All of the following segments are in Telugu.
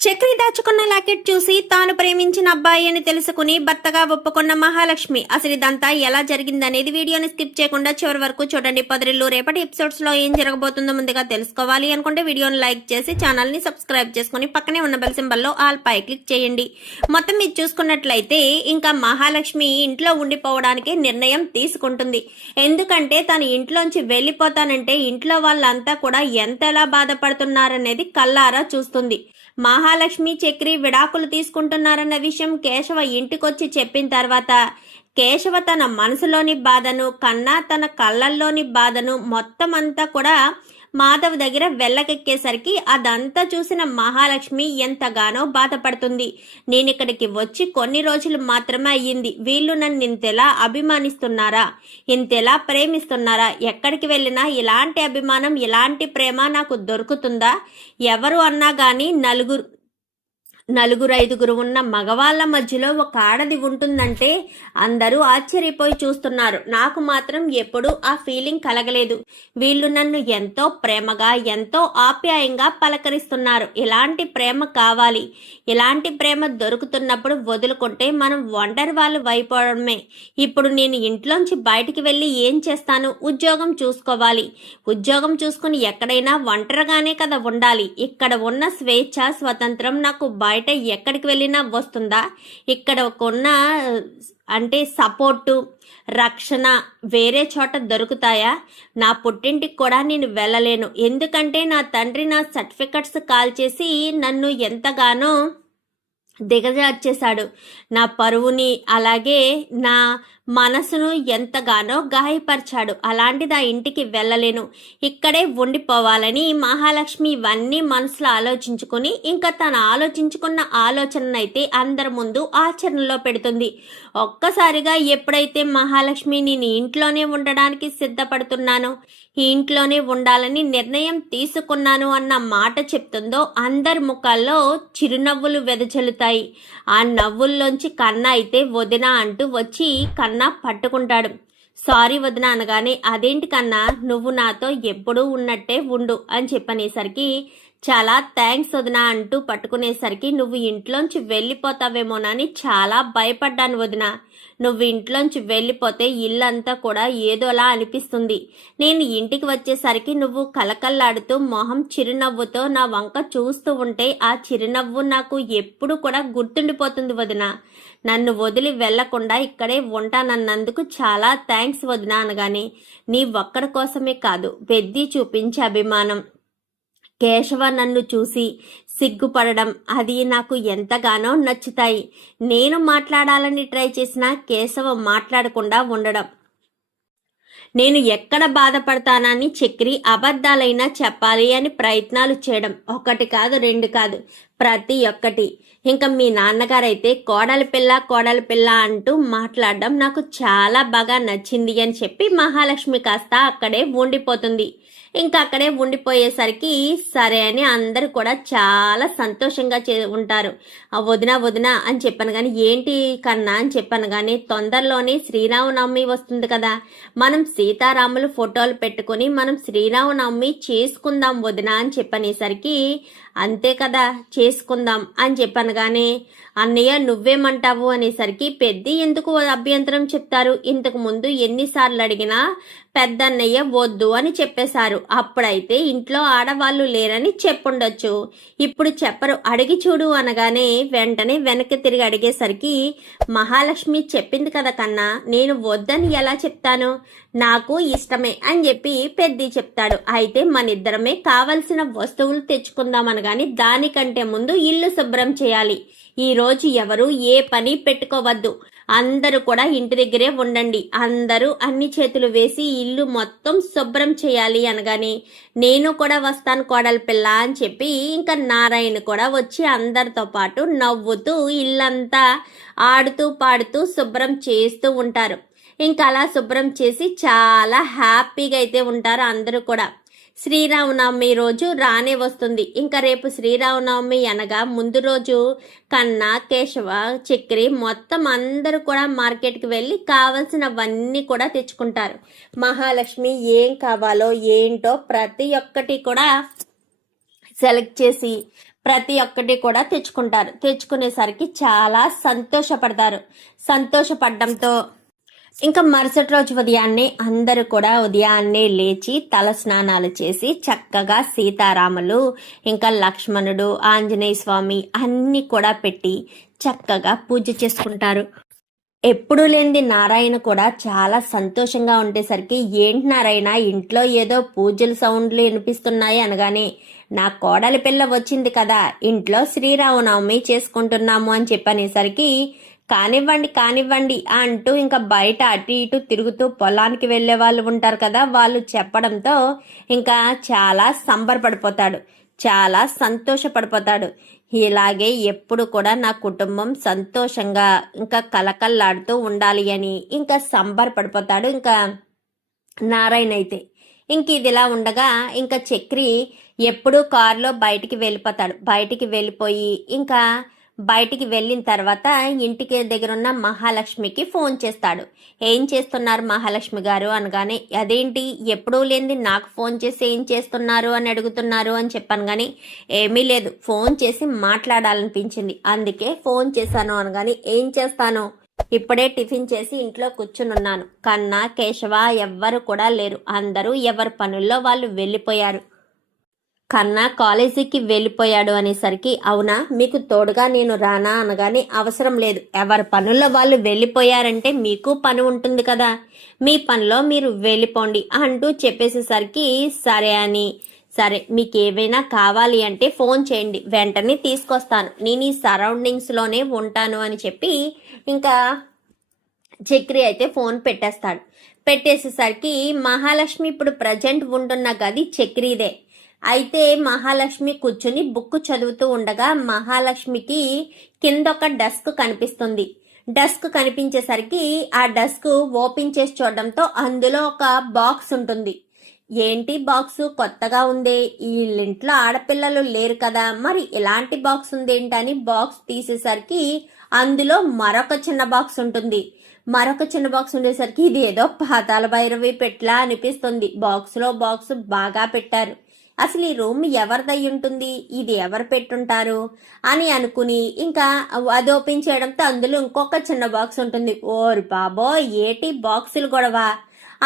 చక్రి దాచుకున్న లాకెట్ చూసి తాను ప్రేమించిన అబ్బాయి అని తెలుసుకుని భర్తగా ఒప్పుకున్న మహాలక్ష్మి. అసలు ఇదంతా ఎలా జరిగిందనేది వీడియోని స్కిప్ చేయకుండా చివరి వరకు చూడండి. పదిరిల్లు రేపటి ఎపిసోడ్స్ లో ఏం జరగబోతుందో ముందుగా తెలుసుకోవాలి అనుకుంటే వీడియోని లైక్ చేసి ఛానల్ ని సబ్స్క్రైబ్ చేసుకుని పక్కనే ఉన్న బెల్ సింబల్ లో ఆల్ పై క్లిక్ చేయండి. మొత్తం మీరు చూసుకున్నట్లయితే ఇంకా మహాలక్ష్మి ఇంట్లో ఉండిపోవడానికి నిర్ణయం తీసుకుంటుంది. ఎందుకంటే తను ఇంట్లోంచి వెళ్లిపోతానంటే ఇంట్లో వాళ్ళంతా కూడా ఎంతలా బాధపడుతున్నారనేది కళ్ళారా చూస్తుంది. మహాలక్ష్మి చక్రి విడాకులు తీసుకుంటున్నారన్న విషయం కేశవ ఇంటికొచ్చి చెప్పిన తర్వాత కేశవ తన మనసులోని బాధను కన్నా తన కళ్ళల్లోని బాధను మొత్తం అంతా కూడా మాధవ్ దగ్గర వెళ్ళకెక్కేసరికి అదంతా చూసిన మహాలక్ష్మి ఎంతగానో బాధపడుతుంది. నేనిక్కడికి వచ్చి కొన్ని రోజులు మాత్రమే అయ్యింది, వీళ్ళు నన్ను ఇంతెలా అభిమానిస్తున్నారా, ఇంతెలా ప్రేమిస్తున్నారా, ఎక్కడికి వెళ్ళినా ఇలాంటి అభిమానం ఇలాంటి ప్రేమ నాకు దొరుకుతుందా? ఎవరు అన్నా గాని నలుగురు ఐదుగురు ఉన్న మగవాళ్ళ మధ్యలో ఒక ఆడది ఉంటుందంటే అందరూ ఆశ్చర్యపోయి చూస్తున్నారు. నాకు మాత్రం ఎప్పుడూ ఆ ఫీలింగ్ కలగలేదు. వీళ్ళు నన్ను ఎంతో ప్రేమగా ఎంతో ఆప్యాయంగా పలకరిస్తున్నారు. ఇలాంటి ప్రేమ కావాలి. ఇలాంటి ప్రేమ దొరుకుతున్నప్పుడు వదులుకుంటే మనం ఒంటరి వాళ్ళు అయిపోవడమే. ఇప్పుడు నేను ఇంట్లోంచి బయటికి వెళ్ళి ఏం చేస్తాను? ఉద్యోగం చూసుకోవాలి. ఉద్యోగం చూసుకుని ఎక్కడైనా ఒంటరిగానే కదా ఉండాలి. ఇక్కడ ఉన్న స్వేచ్ఛ స్వతంత్రం నాకు బయట ఎక్కడికి వెళ్ళినా వస్తుందా? ఇక్కడ ఉన్న అంటే సపోర్టు రక్షణ వేరే చోట దొరుకుతాయా? నా పుట్టింటికి కూడా నేను వెళ్ళలేను. ఎందుకంటే నా తండ్రి నా సర్టిఫికెట్స్ కాల్ చేసి నన్ను ఎంతగానో దిగజార్చేశాడు. నా పరువుని అలాగే నా మనసును ఎంతగానో గాయపరిచాడు. అలాంటిది ఆ ఇంటికి వెళ్ళలేను, ఇక్కడే ఉండిపోవాలని మహాలక్ష్మి ఇవన్నీ మనసులో ఆలోచించుకుని ఇంకా తను ఆలోచించుకున్న ఆలోచననైతే అందరి ముందు ఆచరణలో పెడుతుంది. ఒక్కసారిగా ఎప్పుడైతే మహాలక్ష్మి నేను ఇంట్లోనే ఉండడానికి సిద్ధపడుతున్నాను, ఈ ఇంట్లోనే ఉండాలని నిర్ణయం తీసుకున్నాను అన్న మాట చెప్తుందో అందరి ముఖాల్లో చిరునవ్వులు వెదజల్లుతాయి. ఆ నవ్వుల్లోంచి కన్నా అయితే వదిన అంటూ వచ్చి కన్నా పట్టుకుంటాడు. సారీ వదిన అనగానే అదేంటి కన్నా, నువ్వు నాతో ఎప్పుడూ ఉన్నట్టే ఉండు అని చెప్పనేసరికి చాలా థ్యాంక్స్ వదిన అంటూ పట్టుకునేసరికి నువ్వు ఇంట్లోంచి వెళ్ళిపోతావేమోనని చాలా భయపడ్డాను వదిన. నువ్వు ఇంట్లోంచి వెళ్ళిపోతే ఇల్లంతా కూడా ఏదోలా అనిపిస్తుంది. నేను ఇంటికి వచ్చేసరికి నువ్వు కలకల్లాడుతూ మొహం చిరునవ్వుతో నా వంక చూస్తూ ఉంటే ఆ చిరునవ్వు నాకు ఎప్పుడు కూడా గుర్తుండిపోతుంది వదిన. నన్ను వదిలి వెళ్లకుండా ఇక్కడే ఉంటానన్నందుకు చాలా థ్యాంక్స్ వదిన అనగానే నీ ఒక్కడి కోసమే కాదు, పెద్ది చూపించే అభిమానం కేశవ నన్ను చూసి సిగ్గుపడడం అది నాకు ఎంతగానో నచ్చుతాయి. నేను మాట్లాడాలని ట్రై చేసినా కేశవ మాట్లాడకుండా ఉండడం, నేను ఎక్కడ బాధపడతానని చక్రి అబద్ధాలైనా చెప్పాలి అని ప్రయత్నాలు చేయడం, ఒకటి కాదు రెండు కాదు ప్రతి ఒక్కటి. ఇంకా మీ నాన్నగారైతే కోడలి పిల్ల అంటూ మాట్లాడడం నాకు చాలా బాగా నచ్చింది అని చెప్పి మహాలక్ష్మి కాస్త అక్కడే ఉండిపోతుంది. ఇంకా అక్కడే ఉండిపోయేసరికి సరే అని అందరూ కూడా చాలా సంతోషంగా ఉంటారు. వదిన అని చెప్పాను కానీ ఏంటి కన్నా అని చెప్పాను కానీ తొందరలోనే శ్రీరామనవమి వస్తుంది కదా, మనం సీతారాములు ఫోటోలు పెట్టుకుని మనం శ్రీరామనవమి చేసుకుందాం వదిన అని చెప్పనేసరికి అంతే కదా చేసుకుందాం అని చెప్పాను కానీ అన్నయ్య నువ్వేమంటావు అనేసరికి పెద్ద ఎందుకు అభ్యంతరం చెప్తారు, ఇంతకు ముందు ఎన్నిసార్లు అడిగినా పెద్దన్నయ్య వద్దు అని చెప్పేశారు. అప్పుడైతే ఇంట్లో ఆడవాళ్ళు లేరని చెప్పుండొచ్చు, ఇప్పుడు చెప్పరు, అడిగి చూడు అనగానే వెంటనే వెనక్కి తిరిగి అడిగేసరికి మహాలక్ష్మి చెప్పింది కదా కన్నా, నేను వద్దని ఎలా చెప్తాను, నాకు ఇష్టమే అని చెప్పి పెద్ద చెప్తాడు. అయితే మనిద్దరమే కావలసిన వస్తువులు తెచ్చుకుందాం అనగాని దానికంటే ముందు ఇల్లు శుభ్రం చేయాలి. ఈ రోజు ఎవరు ఏ పని పెట్టుకోవద్దు, అందరూ కూడా ఇంటి దగ్గరే ఉండండి, అందరూ అన్ని చేతులు వేసి ఇల్లు మొత్తం శుభ్రం చేయాలి అనగానే నేను కూడా వస్తాను కోడలి పిల్ల అని చెప్పి ఇంకా నారాయణ కూడా వచ్చి అందరితో పాటు నవ్వుతూ ఇల్లంతా ఆడుతూ పాడుతూ శుభ్రం చేస్తూ ఉంటారు. ఇంకా అలా శుభ్రం చేసి చాలా హ్యాపీగా అయితే ఉంటారు అందరూ కూడా. శ్రీరామనవమి రోజు రానే వస్తుంది. ఇంకా రేపు శ్రీరామనవమి అనగా ముందు రోజు కన్నా కేశవ చక్రి మొత్తం అందరూ కూడా మార్కెట్కి వెళ్ళి కావలసినవన్నీ కూడా తెచ్చుకుంటారు. మహాలక్ష్మి ఏం కావాలో ఏంటో ప్రతి ఒక్కటి కూడా సెలెక్ట్ చేసి ప్రతి ఒక్కటి కూడా తెచ్చుకుంటారు. తెచ్చుకునేసరికి చాలా సంతోషపడతారు. సంతోషపడడంతో ఇంకా మరుసటి రోజు ఉదయాన్నే అందరూ కూడా ఉదయాన్నే లేచి తల స్నానాలు చేసి చక్కగా సీతారాములు ఇంకా లక్ష్మణుడు ఆంజనేయ స్వామి అన్ని కూడా పెట్టి చక్కగా పూజ చేసుకుంటారు. ఎప్పుడూ లేనిది నారాయణ కూడా చాలా సంతోషంగా ఉండేసరికి, ఏంటి నారాయణ ఇంట్లో ఏదో పూజల సౌండ్లు వినిపిస్తున్నాయి అనగానే, నా కోడలి పిల్ల వచ్చింది కదా, ఇంట్లో శ్రీరామనవమి చేసుకుంటున్నాము అని చెప్పనేసరికి, కానివ్వండి కానివ్వండి అంటూ ఇంకా బయట అటు ఇటు తిరుగుతూ పొలానికి వెళ్ళే వాళ్ళు ఉంటారు కదా, వాళ్ళు చెప్పడంతో ఇంకా చాలా సంబరపడిపోతాడు, చాలా సంతోషపడిపోతాడు. ఇలాగే ఎప్పుడు కూడా నా కుటుంబం సంతోషంగా ఇంకా కలకల్లాడుతూ ఉండాలి అని ఇంకా సంబరపడిపోతాడు ఇంకా నారాయణ అయితే. ఇంక ఇదిలా ఉండగా ఇంకా చక్రి ఎప్పుడూ కారులో బయటికి వెళ్ళిపోతాడు. బయటికి వెళ్ళిపోయి ఇంకా బయటికి వెళ్ళిన తర్వాత ఇంటికి దగ్గర ఉన్న మహాలక్ష్మికి ఫోన్ చేస్తాడు. ఏం చేస్తున్నారు మహాలక్ష్మి గారు అనగానే, అదేంటి ఎప్పుడూ లేనిది నాకు ఫోన్ చేసి ఏం చేస్తున్నారు అని అడుగుతున్నారు అని చెప్పాను. కానీ ఏమీ లేదు, ఫోన్ చేసి మాట్లాడాలనిపించింది అందుకే ఫోన్ చేశాను అనగాని, ఏం చేస్తాను, ఇప్పుడే టిఫిన్ చేసి ఇంట్లో కూర్చునున్నాను. కన్నా కేశవ ఎవ్వరు కూడా లేరు, అందరూ ఎవరి పనుల్లో వాళ్ళు వెళ్ళిపోయారు. కన్నా కాలేజీకి వెళ్ళిపోయాడు అనేసరికి, అవునా మీకు తోడుగా నేను రానా అనగానే, అవసరం లేదు, ఎవరి పనుల్లో వాళ్ళు వెళ్ళిపోయారంటే మీకు పని ఉంటుంది కదా, మీ పనిలో మీరు వెళ్ళిపోండి అంటూ చెప్పేసేసరికి సరే అని, సరే మీకు ఏవైనా కావాలి అంటే ఫోన్ చేయండి, వెంటనే తీసుకొస్తాను, నేను ఈ సరౌండింగ్స్లోనే ఉంటాను అని చెప్పి ఇంకా చక్రి అయితే ఫోన్ పెట్టేస్తాడు. పెట్టేసేసరికి మహాలక్ష్మి ఇప్పుడు ప్రజెంట్ ఉంటున్న గది చక్రిదే. అయితే మహాలక్ష్మి కూర్చుని బుక్ చదువుతూ ఉండగా మహాలక్ష్మికి కింద ఒక డెస్క్ కనిపిస్తుంది. డెస్క్ కనిపించేసరికి ఆ డెస్క్ ఓపెన్ చేసి చూడడంతో అందులో ఒక బాక్స్ ఉంటుంది. ఏంటి బాక్స్ కొత్తగా ఉందే, ఈ ఇంట్లో ఆడపిల్లలు లేరు కదా, మరి ఇలాంటి బాక్స్ ఉందేంటని బాక్స్ తీసేసరికి అందులో మరొక చిన్న బాక్స్ ఉంటుంది. మరొక చిన్న బాక్స్ ఉండేసరికి ఇది ఏదో పాతాళ భైరవి పెట్లా అనిపిస్తుంది. బాక్స్లో బాక్స్ బాగా పెట్టారు, అసలు ఈ రూమ్ ఎవరిదై ఉంటుంది, ఇది ఎవరు పెట్టుంటారు అని అనుకుని ఇంకా అది ఓపెన్ చేయడంతో అందులో ఇంకొక చిన్న బాక్స్ ఉంటుంది. ఓరి బాబో ఏటి బాక్సులు గొడవ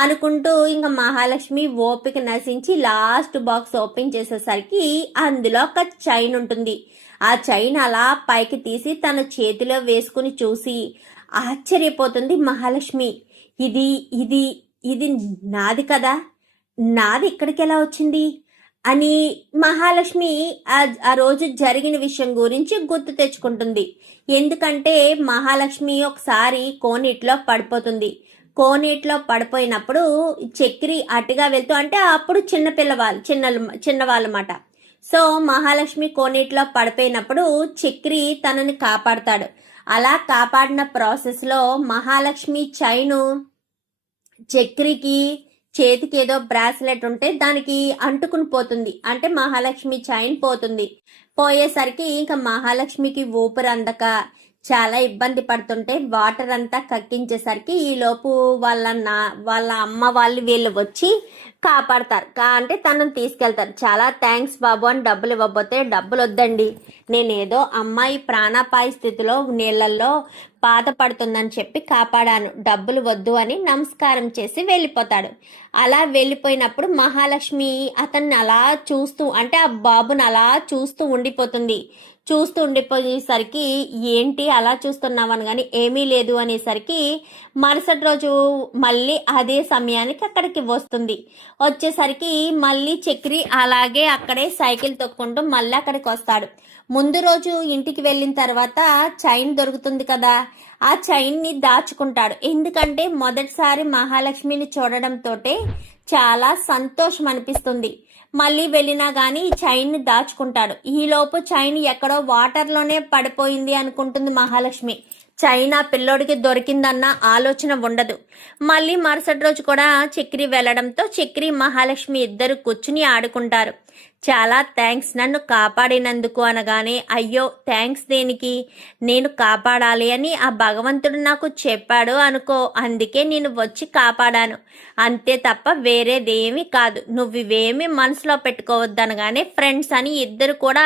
అనుకుంటూ ఇంకా మహాలక్ష్మి ఓపిక నశించి లాస్ట్ బాక్స్ ఓపెన్ చేసేసరికి అందులో ఒక చైన్ ఉంటుంది. ఆ చైన్ అలా పైకి తీసి తన చేతిలో వేసుకుని చూసి ఆశ్చర్యపోతుంది మహాలక్ష్మి. ఇది ఇది ఇది నాది కదా, నాది ఇక్కడికి ఎలా వచ్చింది అని మహాలక్ష్మి ఆ రోజు జరిగిన విషయం గురించి గుర్తు తెచ్చుకుంటుంది. ఎందుకంటే మహాలక్ష్మి ఒకసారి కోనేటిలో పడిపోతుంది. కోనేటిలో పడిపోయినప్పుడు చక్రి అటుగా వెళ్తూ, అంటే అప్పుడు చిన్నవాళ్ళమాట. సో మహాలక్ష్మి కోనేటిలో పడిపోయినప్పుడు చక్రి తనని కాపాడతాడు. అలా కాపాడిన ప్రాసెస్లో మహాలక్ష్మి చైను చక్రికి చేతికి ఏదో బ్రాస్లెట్ ఉంటే దానికి అంటుకుని పోతుంది. అంటే మహాలక్ష్మి చైన్ పోతుంది. పోయేసరికి ఇంకా మహాలక్ష్మికి ఊపిరి అందక చాలా ఇబ్బంది పడుతుంటే వాటర్ అంతా కక్కించేసరికి ఈలోపు వాళ్ళ అమ్మ వాళ్ళు వీళ్ళు వచ్చి కాపాడతారు. అంటే తనను తీసుకెళ్తారు. చాలా థ్యాంక్స్ బాబు అని డబ్బులు ఇవ్వబోతే, డబ్బులు వద్దండి, నేనేదో అమ్మాయి ప్రాణాపాయ స్థితిలో నీళ్ళల్లో బాధపడుతుందని చెప్పి కాపాడాను, డబ్బులు వద్దు అని నమస్కారం చేసి వెళ్ళిపోతాడు. అలా వెళ్ళిపోయినప్పుడు మహాలక్ష్మి అతన్ని అలా చూస్తూ, అంటే ఆ బాబుని అలా చూస్తూ ఉండిపోయేసరికి ఏంటి అలా చూస్తున్నావు అనగాని, ఏమీ లేదు అనేసరికి మరుసటి రోజు మళ్ళీ అదే సమయానికి అక్కడికి వస్తుంది. వచ్చేసరికి మళ్ళీ చక్రి అలాగే అక్కడే సైకిల్ తొక్కుంటూ మళ్ళీ అక్కడికి వస్తాడు. ముందు రోజు ఇంటికి వెళ్ళిన తర్వాత చైన్ దొరుకుతుంది కదా, ఆ చైన్ని దాచుకుంటాడు. ఎందుకంటే మొదటిసారి మహాలక్ష్మిని చూడడంతో చాలా సంతోషం అనిపిస్తుంది. మళ్ళీ వెళ్ళినా కానీ ఈ చైన్ని దాచుకుంటాడు. ఈలోపు చైన్ ఎక్కడో వాటర్లోనే పడిపోయింది అనుకుంటుంది మహాలక్ష్మి. చైన్ ఆ పిల్లోడికి దొరికిందన్న ఆలోచన ఉండదు. మళ్ళీ మరుసటి రోజు కూడా చక్రి వెళ్ళడంతో చక్రి మహాలక్ష్మి ఇద్దరు కూర్చుని ఆడుకుంటారు. చాలా థ్యాంక్స్ నన్ను కాపాడినందుకు అనగానే, అయ్యో థ్యాంక్స్ దేనికి, నేను కాపాడాలి అని ఆ భగవంతుడు నాకు చెప్పాడు అనుకో, అందుకే నేను వచ్చి కాపాడాను, అంతే తప్ప వేరేదేమీ కాదు, నువ్వు ఇవేమీ మనసులో పెట్టుకోవద్దనగానే ఫ్రెండ్స్ అని ఇద్దరు కూడా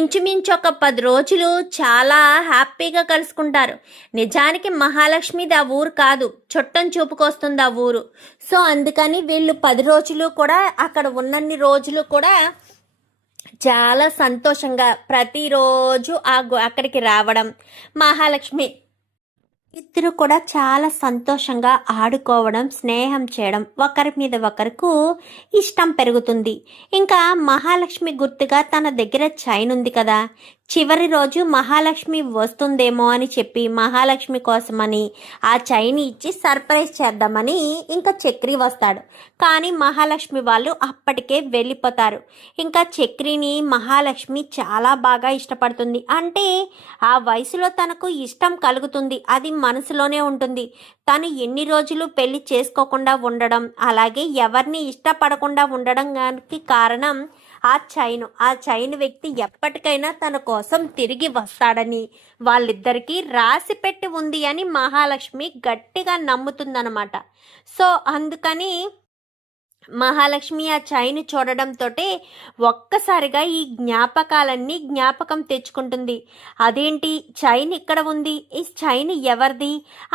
ఇంచుమించు ఒక 10 రోజులు చాలా హ్యాపీగా కలుసుకుంటారు. నిజానికి మహాలక్ష్మిది ఆ ఊరు కాదు, చుట్టం చూపుకొస్తుంది ఆ ఊరు. సో అందుకని వీళ్ళు 10 రోజులు కూడా అక్కడ ఉన్నన్ని రోజులు కూడా చాలా సంతోషంగా ప్రతిరోజు అక్కడికి రావడం, మహాలక్ష్మి ఇద్దరు కూడా చాలా సంతోషంగా ఆడుకోవడం, స్నేహం చేయడం, ఒకరి మీద ఒకరికి ఇష్టం పెరుగుతుంది. ఇంకా మహాలక్ష్మి గుర్తుగా తన దగ్గర చైన్ ఉంది కదా, చివరి రోజు మహాలక్ష్మి వస్తుందేమో అని చెప్పి మహాలక్ష్మి కోసమని ఆ చైన్ ఇచ్చి సర్ప్రైజ్ చేద్దామని ఇంకా చక్రి వస్తాడు. కానీ మహాలక్ష్మి వాళ్ళు అప్పటికే వెళ్ళిపోతారు. ఇంకా చక్రిని మహాలక్ష్మి చాలా బాగా ఇష్టపడుతుంది. అంటే ఆ వయసులో తనకు ఇష్టం కలుగుతుంది, అది మనసులోనే ఉంటుంది. తను ఎన్ని రోజులు పెళ్లి చేసుకోకుండా ఉండడం, అలాగే ఎవరిని ఇష్టపడకుండా ఉండడానికి కారణం ఆ చైన్ వ్యక్తి ఎప్పటికైనా తన కోసం తిరిగి వస్తాడని వాళ్ళిద్దరికీ రాసి పెట్టి ఉంది అని మహాలక్ష్మి గట్టిగా నమ్ముతుందన్నమాట. సో అందుకని మహాలక్ష్మి ఆ చైన్ చూడడంతో ఒక్కసారిగా ఈ జ్ఞాపకాలన్నీ జ్ఞాపకం తెచ్చుకుంటుంది. అదేంటి చైన్ ఇక్కడ ఉంది, ఈ చైన్ ఎవరిది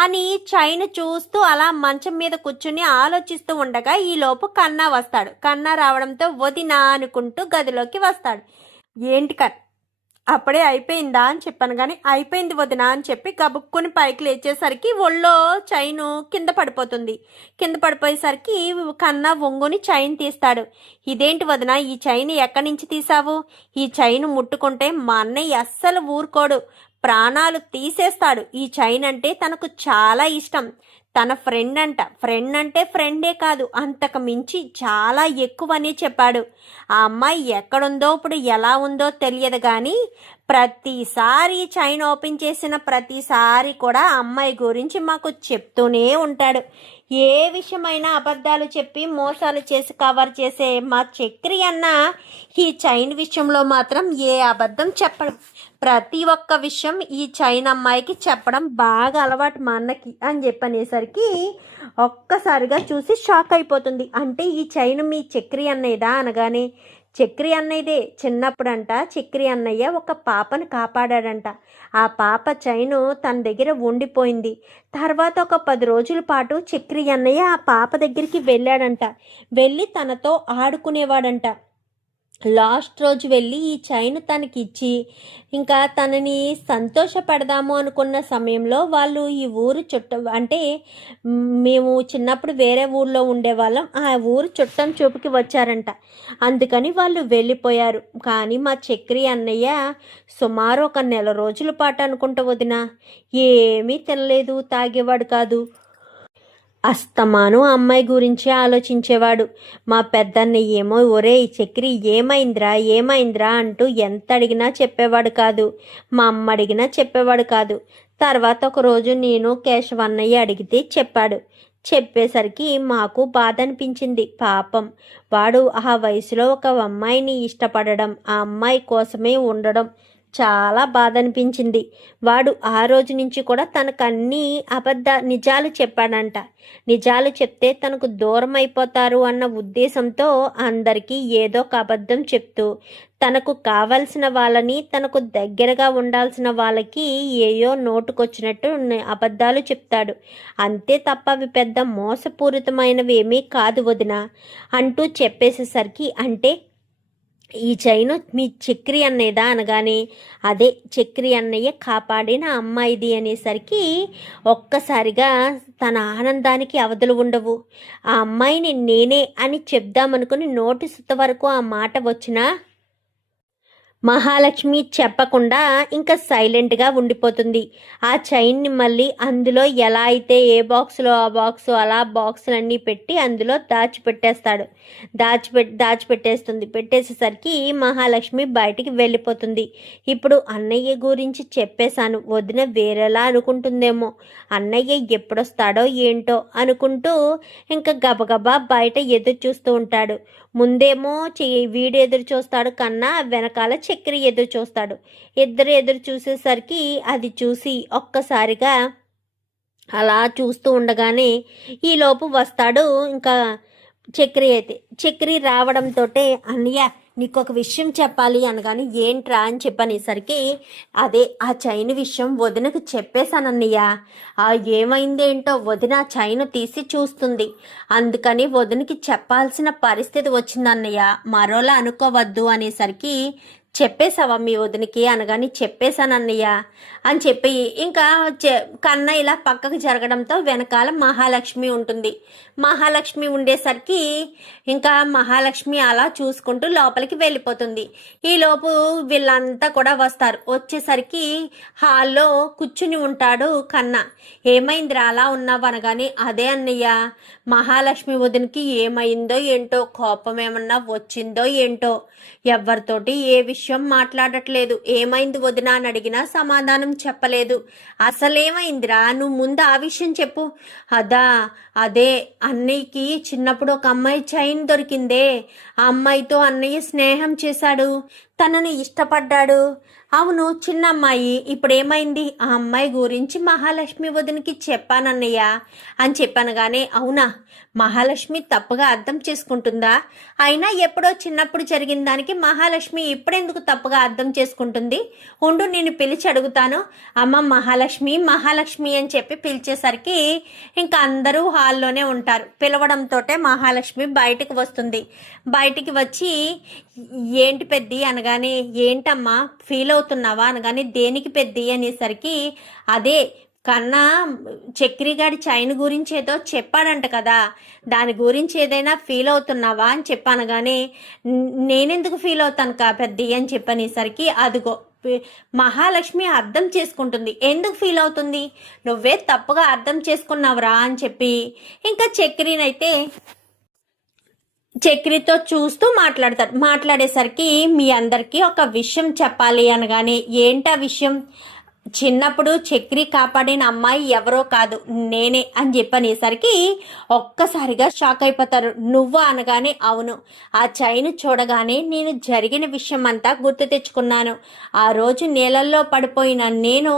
అని చైన్ చూస్తూ అలా మంచం మీద కూర్చుని ఆలోచిస్తూ ఉండగా ఈలోపు కన్నా వస్తాడు. కన్నా రావడంతో వదినా అనుకుంటూ గదిలోకి వస్తాడు. ఏంటి అప్పుడే అయిపోయిందా అని చెప్పాను, కానీ అయిపోయింది వదినా అని చెప్పి గబుక్కుని పైకి లేచేసరికి ఒళ్ళో చైను కింద పడిపోతుంది. కింద పడిపోయేసరికి కన్నా వంగుని చైన్ తీస్తాడు. ఇదేంటి వదినా, ఈ చైన్ ఎక్కడి నుంచి తీసావు, ఈ చైన్ ముట్టుకుంటే మా అన్నయ్య అస్సలు ఊరుకోడు, ప్రాణాలు తీసేస్తాడు, ఈ చైన్ అంటే తనకు చాలా ఇష్టం, తన ఫ్రెండ్ అంటే ఫ్రెండే కాదు అంతకు మించి చాలా ఎక్కువని చెప్పాడు. ఆ అమ్మాయి ఎక్కడుందో ఇప్పుడు ఎలా ఉందో తెలియదు, కానీ ప్రతిసారి చైన్ ఓపెన్ చేసిన ప్రతిసారి కూడా అమ్మాయి గురించి మాకు చెప్తూనే ఉంటాడు. ఏ విషయమైనా అబద్ధాలు చెప్పి మోసాలు చేసి కవర్ చేసే మా చక్రి అన్న ఈ చైన్ విషయంలో మాత్రం ఏ అబద్ధం చెప్పడం, ప్రతి ఒక్క విషయం ఈ చైన్ అమ్మాయికి చెప్పడం బాగా అలవాటు మా అన్నకి అని చెప్పనేసరికి ఒక్కసారిగా చూసి షాక్ అయిపోతుంది. అంటే ఈ చైన్ మీ చక్రి అన్నయ్యదా అనగానే, చక్రి అన్నయ్యదే, చిన్నప్పుడంట చక్రి అన్నయ్య ఒక పాపను కాపాడాడంట, ఆ పాప చైను తన దగ్గర ఉండిపోయింది. తర్వాత ఒక 10 రోజుల పాటు చక్రి అన్నయ్య ఆ పాప దగ్గరికి వెళ్ళాడంట, వెళ్ళి తనతో ఆడుకునేవాడంట. లాస్ట్ రోజు వెళ్ళి ఈ చైన్ తనకిచ్చి ఇంకా తనని సంతోషపడదాము అనుకున్న సమయంలో వాళ్ళు ఈ ఊరు అంటే మేము చిన్నప్పుడు వేరే ఊర్లో ఉండేవాళ్ళం, ఆ ఊరు చుట్టం చూపుకి వచ్చారంట, అందుకని వాళ్ళు వెళ్ళిపోయారు. కానీ మా చక్రి అన్నయ్య సుమారు ఒక 1 నెల రోజుల పాటు అనుకుంటా వదిన ఏమీ తినలేదు, తాగేవాడు కాదు, అస్తమాను అమ్మాయి గురించి ఆలోచించేవాడు. మా పెద్దన్నయ్య ఏమో ఒరే ఈ చక్రి ఏమైందిరా అంటూ ఎంత అడిగినా చెప్పేవాడు కాదు, మా అమ్మ అడిగినా చెప్పేవాడు కాదు. తర్వాత ఒకరోజు నేను కేశవన్నయ్య అడిగితే చెప్పాడు. చెప్పేసరికి మాకు బాధ అనిపించింది. పాపం వాడు ఆ వయసులో ఒక అమ్మాయిని ఇష్టపడడం, ఆ అమ్మాయి కోసమే ఉండడం చాలా బాధ అనిపించింది. వాడు ఆ రోజు నుంచి కూడా తనకు అన్ని నిజాలు చెప్పాడంట. నిజాలు చెప్తే తనకు దూరం అయిపోతారు అన్న ఉద్దేశంతో అందరికీ ఏదో ఒక అబద్ధం చెప్తూ తనకు కావలసిన వాళ్ళని, తనకు దగ్గరగా ఉండాల్సిన వాళ్ళకి ఏయో నోటుకొచ్చినట్టు అబద్ధాలు చెప్తాడు. అంతే తప్ప అవి పెద్ద మోసపూరితమైనవి ఏమీ కాదు వదిన అంటూ చెప్పేసేసరికి, అంటే ఈ చైను మీ చక్రి అన్నయ్యదా అనగానే, అదే చక్రి అన్నయ్య కాపాడిన అమ్మాయిది అనేసరికి ఒక్కసారిగా తన ఆనందానికి అవధులు ఉండవు. ఆ అమ్మాయిని నేనే అని చెప్దామనుకుని నోటి సుత్త వరకు ఆ మాట వచ్చినా మహాలక్ష్మి చెప్పకుండా ఇంకా సైలెంట్గా ఉండిపోతుంది. ఆ చైన్ని మళ్ళీ అందులో ఎలా అయితే ఏ బాక్స్లో ఆ బాక్స్ అలా బాక్సులన్నీ పెట్టి అందులో దాచిపెట్టేస్తాడు. దాచిపెట్టేస్తుంది. పెట్టేసేసరికి మహాలక్ష్మి బయటికి వెళ్ళిపోతుంది. ఇప్పుడు అన్నయ్య గురించి చెప్పేశాను, వదిన వేరేలా అనుకుంటుందేమో, అన్నయ్య ఎప్పుడొస్తాడో ఏంటో అనుకుంటూ ఇంకా గబగబా బయట ఎదురు చూస్తూ ఉంటాడు. ముందేమో వీడు ఎదురు చూస్తాడు కన్నా వెనకాల చక్రి ఎదురు చూస్తాడు. ఇద్దరు ఎదురు చూసేసరికి అది చూసి ఒక్కసారిగా అలా చూస్తూ ఉండగానే ఈలోపు వస్తాడు ఇంకా చక్రి రావడంతో అన్నయ్య నీకు ఒక విషయం చెప్పాలి అనగాని ఏంట్రా అని చెప్పనేసరికి అదే ఆ చైన్ విషయం వదినకు చెప్పేశానన్నయ్య. ఏమైందేంటో వదిన చైన్ తీసి చూస్తుంది, అందుకని వదినకి చెప్పాల్సిన పరిస్థితి వచ్చిందన్నయ్య, మరోలా అనుకోవద్దు అనేసరికి చెప్పేశావా మీ వదినికి అనగాని చెప్పేశానన్నయ్య అని చెప్పి ఇంకా కన్న ఇలా పక్కకు జరగడంతో వెనకాల మహాలక్ష్మి ఉంటుంది. మహాలక్ష్మి ఉండేసరికి ఇంకా మహాలక్ష్మి అలా చూసుకుంటూ లోపలికి వెళ్ళిపోతుంది. ఈలోపు వీళ్ళంతా కూడా వస్తారు. వచ్చేసరికి హాల్లో కూర్చుని ఉంటాడు కన్న. ఏమైందిరా అలా ఉన్నావు అనగాని అదే అన్నయ్య, మహాలక్ష్మి వదినికి ఏమైందో ఏంటో, కోపం ఏమన్నా వచ్చిందో ఏంటో, ఎవరితోటి ఏ విషయం మాట్లాడట్లేదు, ఏమైంది వదిన అని అడిగినా సమాధానం చెప్పలేదు. అసలేమైందిరా, నువ్వు ముందు ఆ విషయం చెప్పు. అదే అన్నయ్యకి చిన్నప్పుడు ఒక అమ్మాయి చైన్ దొరికిందే, ఆ అమ్మాయితో అన్నయ్య స్నేహం చేశాడు, తనని ఇష్టపడ్డాడు. అవును చిన్న అమ్మాయి, ఇప్పుడు ఏమైంది, ఆ అమ్మాయి గురించి మహాలక్ష్మి వదినికి చెప్పానన్నయ్య అని చెప్పాను. కానీ అవునా, మహాలక్ష్మి తప్పుగా అర్థం చేసుకుంటుందా? అయినా ఎప్పుడో చిన్నప్పుడు జరిగిన దానికి మహాలక్ష్మి ఇప్పుడెందుకు తప్పుగా అర్థం చేసుకుంటుంది? ఉండు నేను పిలిచి అడుగుతాను. అమ్మ మహాలక్ష్మి మహాలక్ష్మి అని చెప్పి పిలిచేసరికి ఇంకా అందరూ హాల్లోనే ఉంటారు. పిలవడంతో మహాలక్ష్మి బయటికి వస్తుంది. బయటికి వచ్చి ఏంటి పెద్ది అనగానే ఏంటమ్మా ఫీల్ అవుతున్నావా అనగానే దేనికి పెద్ది అనేసరికి అదే కన్నా చక్రిగాడి చైన్ గురించి ఏదో చెప్పాడంట కదా, దాని గురించి ఏదైనా ఫీల్ అవుతున్నావా అని చెప్పాను. కానీ నేనెందుకు ఫీల్ అవుతాను పెద్ది అని చెప్పనేసరికి అదిగో మహాలక్ష్మి అర్థం చేసుకుంటుంది. ఎందుకు ఫీల్ అవుతుంది, నువ్వే తప్పుగా అర్థం చేసుకున్నావురా అని చెప్పి ఇంకా చక్రితో చూస్తూ మాట్లాడతాడు. మాట్లాడేసరికి మీ అందరికీ ఒక విషయం చెప్పాలి అనగానే ఏంటా విషయం, చిన్నప్పుడు చక్రి కాపాడిన అమ్మాయి ఎవరో కాదు నేనే అని చెప్పనేసరికి ఒక్కసారిగా షాక్ అయిపోతారు. నువ్వు అనగానే అవును, ఆ చైన్ చూడగానే నేను జరిగిన విషయం అంతా గుర్తు తెచ్చుకున్నాను. ఆ రోజు నీళ్ళల్లో పడిపోయిన నేను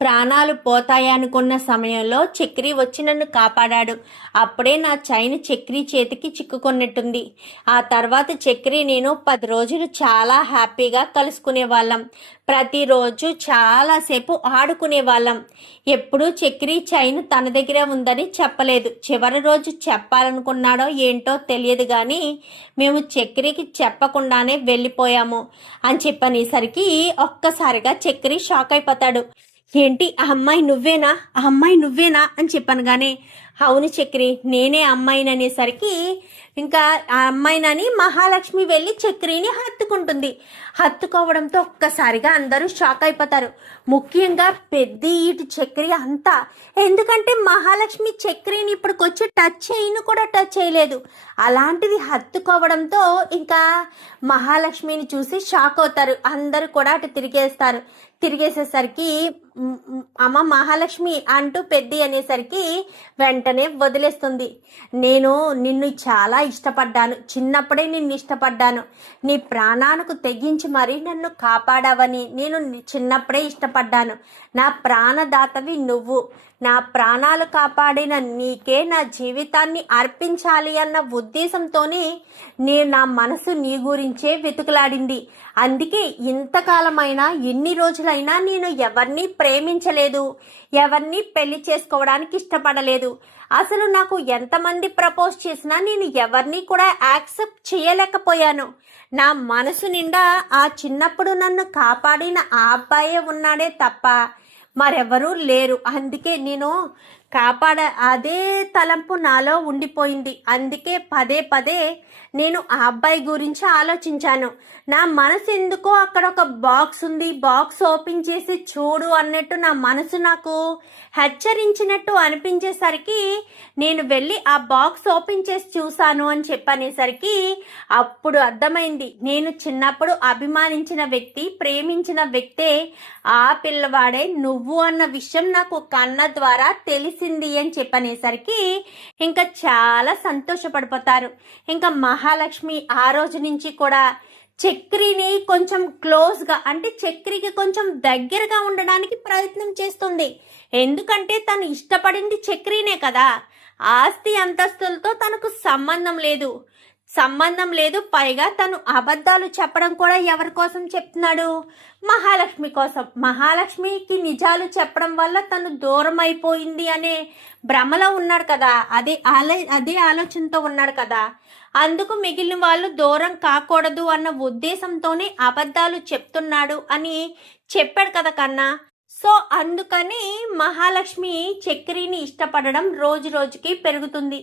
ప్రాణాలు పోతాయనుకున్న సమయంలో చక్రి వచ్చి నన్ను కాపాడాడు. అప్పుడే నా చైన్ చక్రి చేతికి చిక్కుకున్నట్టుంది. ఆ తర్వాత చక్రి నేను 10 రోజులు చాలా హ్యాపీగా కలుసుకునేవాళ్ళం. ప్రతిరోజు చాలాసేపు ఆడుకునేవాళ్ళం. ఎప్పుడూ చక్రి చైన్ తన దగ్గరే ఉందని చెప్పలేదు. చివరి రోజు చెప్పాలనుకున్నాడో ఏంటో తెలియదు కానీ మేము చక్రికి చెప్పకుండానే వెళ్ళిపోయాము అని చెప్పనేసరికి ఒక్కసారిగా చక్రి షాక్ అయిపోతాడు. ఏంటి ఆ అమ్మాయి నువ్వేనా అని చెప్పాను. కానీ అవును చక్రి నేనే అమ్మాయిని అనేసరికి ఇంకా ఆ అమ్మాయినని మహాలక్ష్మి వెళ్ళి చక్రిని హత్తుకుంటుంది. హత్తుకోవడంతో ఒక్కసారిగా అందరూ షాక్ అయిపోతారు. ముఖ్యంగా పెద్ద ఈటి చక్రి అంతా, ఎందుకంటే మహాలక్ష్మి చక్రిని ఇప్పటికొచ్చి టచ్ చేయలేదు. అలాంటిది హత్తుకోవడంతో ఇంకా మహాలక్ష్మిని చూసి షాక్ అవుతారు. అందరూ కూడా అటు తిరిగేసేసరికి అమ్మ మహాలక్ష్మి అంటూ పెద్ద అనేసరికి వెంటనే వదిలేస్తుంది. నేను నిన్ను చాలా ఇష్టపడ్డాను, చిన్నప్పుడే నిన్ను ఇష్టపడ్డాను, నీ ప్రాణానికి తెగించి మరీ నన్ను కాపాడావని నేను చిన్నప్పుడే ఇష్టపడ్డాను. నా ప్రాణదాతవి నువ్వు, నా ప్రాణాలు కాపాడిన నీకే నా జీవితాన్ని అర్పించాలి అన్న ఉద్దేశంతోనే నా మనసు నీ గురించే వెతుకులాడింది. అందుకే ఇంతకాలమైనా ఎన్ని రోజులైనా నేను ఎవరిని ప్రేమించలేదు, ఎవరిని పెళ్లి చేసుకోవడానికి ఇష్టపడలేదు. అసలు నాకు ఎంతమంది ప్రపోజ్ చేసినా నేను ఎవరిని కూడా యాక్సెప్ట్ చేయలేకపోయాను. నా మనసు నిండా ఆ చిన్నప్పుడు నన్ను కాపాడిన ఆ అబ్బాయే ఉన్నాడే తప్ప మరెవరూ లేరు. అందుకే నేను అదే తలంపు నాలో ఉండిపోయింది. అందుకే పదే పదే నేను ఆ అబ్బాయి గురించి ఆలోచించాను. నా మనసు ఎందుకో అక్కడ ఒక బాక్స్ ఉంది, బాక్స్ ఓపెన్ చేసి చూడు అన్నట్టు నా మనసు నాకు హెచ్చరించినట్టు అనిపించేసరికి నేను వెళ్ళి ఆ బాక్స్ ఓపెన్ చేసి చూశాను అని చెప్పనేసరికి అప్పుడు అర్థమైంది, నేను చిన్నప్పుడు అభిమానించిన వ్యక్తి, ప్రేమించిన వ్యక్తే ఆ పిల్లవాడే నువ్వు అన్న విషయం నాకు కన్న ద్వారా తెలిసింది అని చెప్పనేసరికి ఇంకా చాలా సంతోషపడిపోతారు. ఇంకా మహాలక్ష్మి ఆ రోజు నుంచి కూడా చక్రిని కొంచెం క్లోజ్గా, అంటే చక్రికి కొంచెం దగ్గరగా ఉండడానికి ప్రయత్నం చేస్తుంది. ఎందుకంటే తను ఇష్టపడింది చక్రినే కదా. ఆస్తి అంతస్తులతో తనకు సంబంధం లేదు. పైగా తను అబద్ధాలు చెప్పడం కూడా ఎవరి కోసం చెప్తున్నాడు? మహాలక్ష్మి కోసం. మహాలక్ష్మికి నిజాలు చెప్పడం వల్ల తను దూరం అయిపోయింది అనే భ్రమలో ఉన్నాడు కదా, అదే ఆలోచనతో ఉన్నాడు కదా. అందుకు మిగిలిన వాళ్ళు దూరం కాకూడదు అన్న ఉద్దేశంతోనే అబద్ధాలు చెప్తున్నాడు అని చెప్పాడు కదా కన్నా. సో అందుకని మహాలక్ష్మి చక్రిని ఇష్టపడడం రోజు రోజుకి పెరుగుతుంది.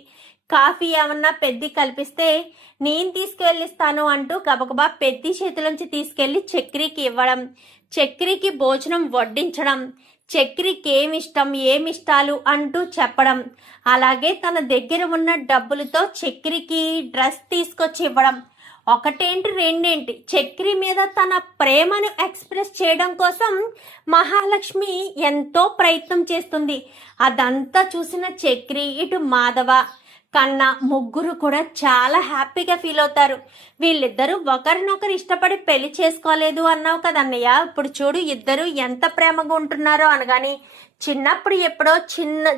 కాఫీ ఏమన్నా పెద్ది కల్పిస్తే నేను తీసుకెళ్ళిస్తాను అంటూ గబగబా పెద్ది చేతిలోంచి తీసుకెళ్లి చక్రికి ఇవ్వడం, చక్రికి భోజనం వడ్డించడం, చక్రికి ఏమిష్టాలు అంటూ చెప్పడం, అలాగే తన దగ్గర ఉన్న డబ్బులతో చక్రికి డ్రెస్ తీసుకొచ్చి ఇవ్వడం. ఒకటేంటి రెండేంటి, చక్రి మీద తన ప్రేమను ఎక్స్ప్రెస్ చేయడం కోసం మహాలక్ష్మి ఎంతో ప్రయత్నం చేస్తుంది. అదంతా చూసిన చక్రి, ఇటు మాధవ, కన్నా ముగ్గురు కూడా చాలా హ్యాపీగా ఫీల్ అవుతారు. వీళ్ళిద్దరూ ఒకరినొకరు ఇష్టపడి పెళ్లి చేసుకోలేదు అన్నావు కదన్నయ్య, ఇప్పుడు చూడు ఇద్దరు ఎంత ప్రేమగా ఉంటున్నారో అనగాని చిన్నప్పుడు ఎప్పుడో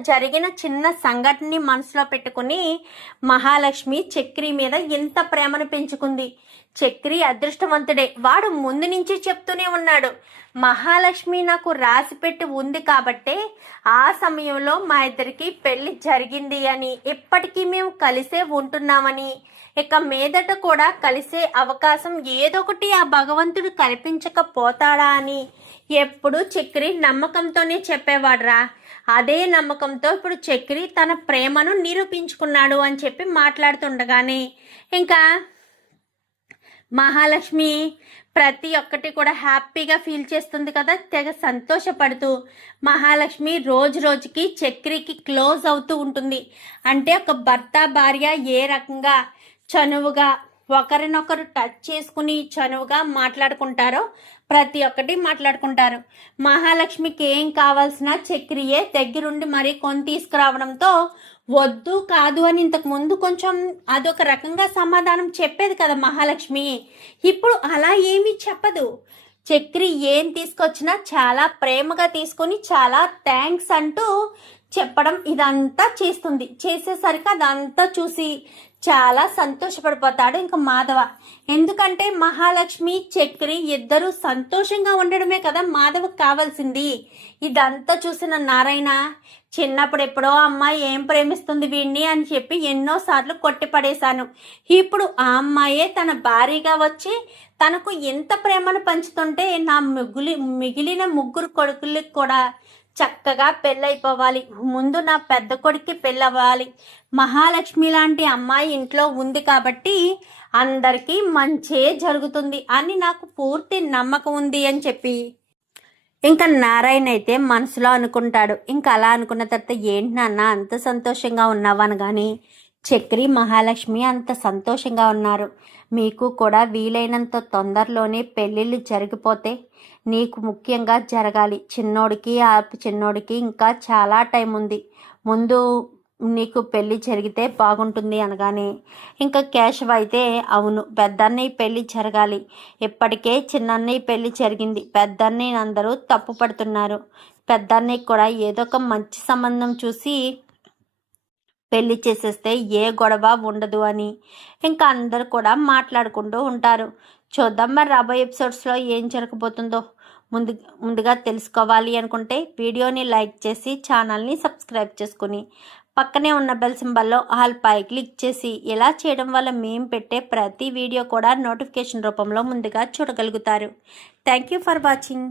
జరిగిన చిన్న సంఘటనని మనసులో పెట్టుకుని మహాలక్ష్మి చక్రి మీద ఎంత ప్రేమను పెంచుకుంది. చక్రి అదృష్టవంతుడే, వాడు ముందు నుంచి చెప్తూనే ఉన్నాడు, మహాలక్ష్మి నాకు రాసి పెట్టి ఉంది కాబట్టే ఆ సమయంలో మా ఇద్దరికి పెళ్లి జరిగింది అని, ఇప్పటికీ మేము కలిసే ఉంటున్నామని, ఇక మీదట కూడా కలిసే అవకాశం ఏదొకటి ఆ భగవంతుడు కల్పించకపోతాడా అని ఎప్పుడు చక్రి నమ్మకంతోనే చెప్పేవాడ్రా. అదే నమ్మకంతో ఇప్పుడు చక్రి తన ప్రేమను నిరూపించుకున్నాడు అని చెప్పి మాట్లాడుతుండగానే ఇంకా మహాలక్ష్మి ప్రతి ఒక్కటి కూడా హ్యాపీగా ఫీల్ చేస్తుంది కదా, తెగ సంతోషపడుతూ మహాలక్ష్మి రోజు రోజుకి చక్రికి క్లోజ్ అవుతూ ఉంటుంది. అంటే ఒక భర్త భార్య ఏ రకంగా చనువుగా ఒకరినొకరు టచ్ చేసుకుని చనువుగా మాట్లాడుకుంటారో ప్రతి ఒక్కటి మాట్లాడుకుంటారు. మహాలక్ష్మికి ఏం కావాల్సిన చక్రియే దగ్గరుండి మరీ కొని తీసుకురావడంతో వద్దు కాదు అని ఇంతకు ముందు కొంచెం అదొక రకంగా సమాధానం చెప్పేది కదా మహాలక్ష్మి, ఇప్పుడు అలా ఏమీ చెప్పదు. చక్రి ఏం తీసుకొచ్చినా చాలా ప్రేమగా తీసుకొని చాలా థ్యాంక్స్ అంటూ చెప్పడం ఇదంతా చేస్తుంది. చేసేసరికి అదంతా చూసి చాలా సంతోషపడిపోతాడు ఇంకా మాధవ. ఎందుకంటే మహాలక్ష్మి చక్రి ఇద్దరు సంతోషంగా ఉండడమే కదా మాధవకు కావాల్సింది. ఇదంతా చూసిన నారాయణ చిన్నప్పుడు ఎప్పుడో అమ్మాయి ఏం ప్రేమిస్తుంది వీడిని అని చెప్పి ఎన్నోసార్లు కొట్టిపడేశాను. ఇప్పుడు ఆ అమ్మాయే తన భార్యగా వచ్చి తనకు ఎంత ప్రేమను పంచుతుంటే నా మిగిలిన ముగ్గురు కొడుకులకి కూడా చక్కగా పెళ్ళైపోవాలి. ముందు నా పెద్ద కొడుక్కి పెళ్ళవ్వాలి. మహాలక్ష్మి లాంటి అమ్మాయి ఇంట్లో ఉంది కాబట్టి అందరికీ మంచే జరుగుతుంది అని నాకు పూర్తి నమ్మకం ఉంది అని చెప్పి ఇంకా నారాయణ అయితే మనసులో అనుకుంటాడు. ఇంకా అలా అనుకున్న తర్వాత ఏంటి నాన్న అంత సంతోషంగా ఉన్నావని కానీ చక్రి మహాలక్ష్మి అంత సంతోషంగా ఉన్నారు. మీకు కూడా వీలైనంత తొందరలోనే పెళ్ళిళ్ళు జరిగిపోతే నీకు ముఖ్యంగా జరగాలి. చిన్నోడికి ఇంకా చాలా టైం ఉంది, ముందు నీకు పెళ్ళి జరిగితే బాగుంటుంది అనగానే ఇంకా కేశవ్ అయితే అవును పెద్దన్నయ్య పెళ్ళి జరగాలి, ఇప్పటికే చిన్నన్నయ్య పెళ్ళి జరిగింది, పెద్దన్నయ్యని అందరూ తప్పు పడుతున్నారు, పెద్దన్నయ్య కూడా ఏదో ఒక మంచి సంబంధం చూసి పెళ్లి చేసేస్తే ఏ గొడవ ఉండదు అని ఇంకా అందరు కూడా మాట్లాడుకుంటూ ఉంటారు. చూద్దాం మరి రాబోయే ఎపిసోడ్స్లో ఏం జరగబోతుందో. ముందుగా తెలుసుకోవాలి అనుకుంటే వీడియోని లైక్ చేసి ఛానల్ని సబ్స్క్రైబ్ చేసుకుని పక్కనే ఉన్న బెల్ సింబల్లో ఆల్ పై క్లిక్ చేసి ఇలా చేయడం వల్ల మేము పెట్టే ప్రతి వీడియో కూడా నోటిఫికేషన్ రూపంలో ముందుగా చూడగలుగుతారు. Thank you for watching.